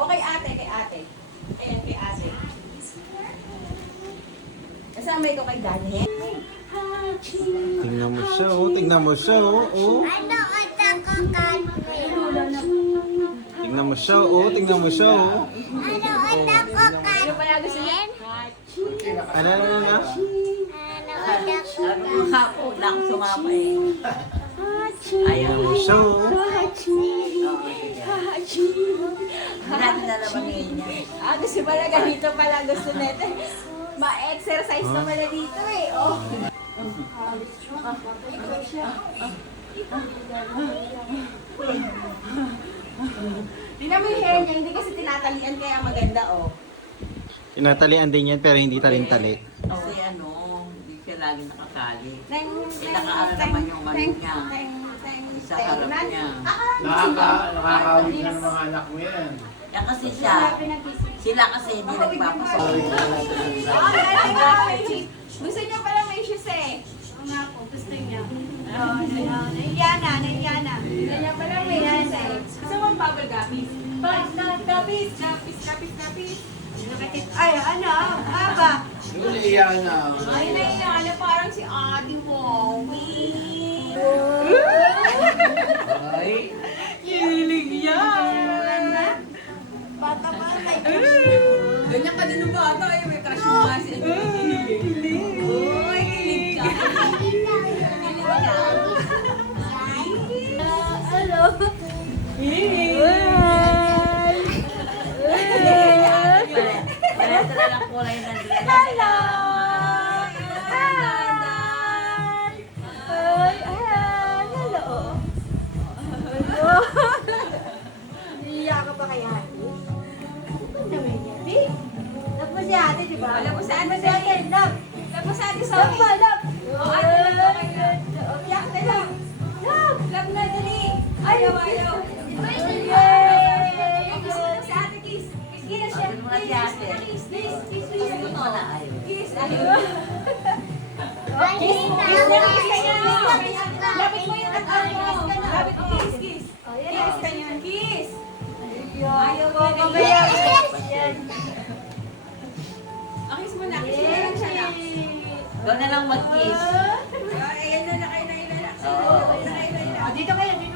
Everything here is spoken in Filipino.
O kay ate, kay ate. Ayan, kay ate. Kasama ikaw kay Daniel. Tingnan mo siya, oh. Tingnan mo siya, oh. Oh. Ano ata kakan? Tingnan mo siya, oh. Tingnan mo siya, oh. Ano ata kakan? Ano pala gusto niya? Ano na? Ano ata kakan? Hapo lang sumapa eh. Ayaw. Tingnan mo siya, oh. Hindi na naman ngayon niya. Gusto pala ganito pala gusto nete. Ma-exercise na pala dito eh. Oh. Tingnan mo yung hair niya, hindi kasi tinatalian kaya maganda oh. Tinatalian din yan pero hindi talin-tali. Kasi ano, hindi siya lagi nakakali. Teng, nakaano naman yung ano niya. Sa harap niya. Nakakawit na ng mga anak mo yan. Yan kasi siya, sila kasi hindi nagpapasok. Gusto niya pala may shoes eh. Gusto niya pala may shoes eh. Gusto mo ang bubble guppies? Guppies. Ay, ano? Aba. Julia na. Ay, naiyan. Parang si Ate Mommy. Ay. Hilig yan. Bata pa kay ganyan ka din ng bata. Ay, may crush mo nga si Hilig. Uy, hilig ka. Hilig ka. Hello. Pareho na lang kulay ng dress. Hello! Niya ka pa kay ate? Tapos si ate, di ba? Alam mo saan ba Si ate, love. Tapos sa Ate Love Sophie. ba, love? Oh, ate, love ka na. Love na lang. Love na, dali. Ayaw. Yay! Kiss mo na si Ate, kiss. Kiss siya. Sabi mo na si ate. Kiss. Sabi mo na ayaw. Kiss, ayaw. Kiss kanya. Lapit mo yung ano mo. Lapit mo, kiss. Kiss kanya. Kiss. Ayaw ko. Kiss mo na lang siya na. Ikaw na lang mag-kiss.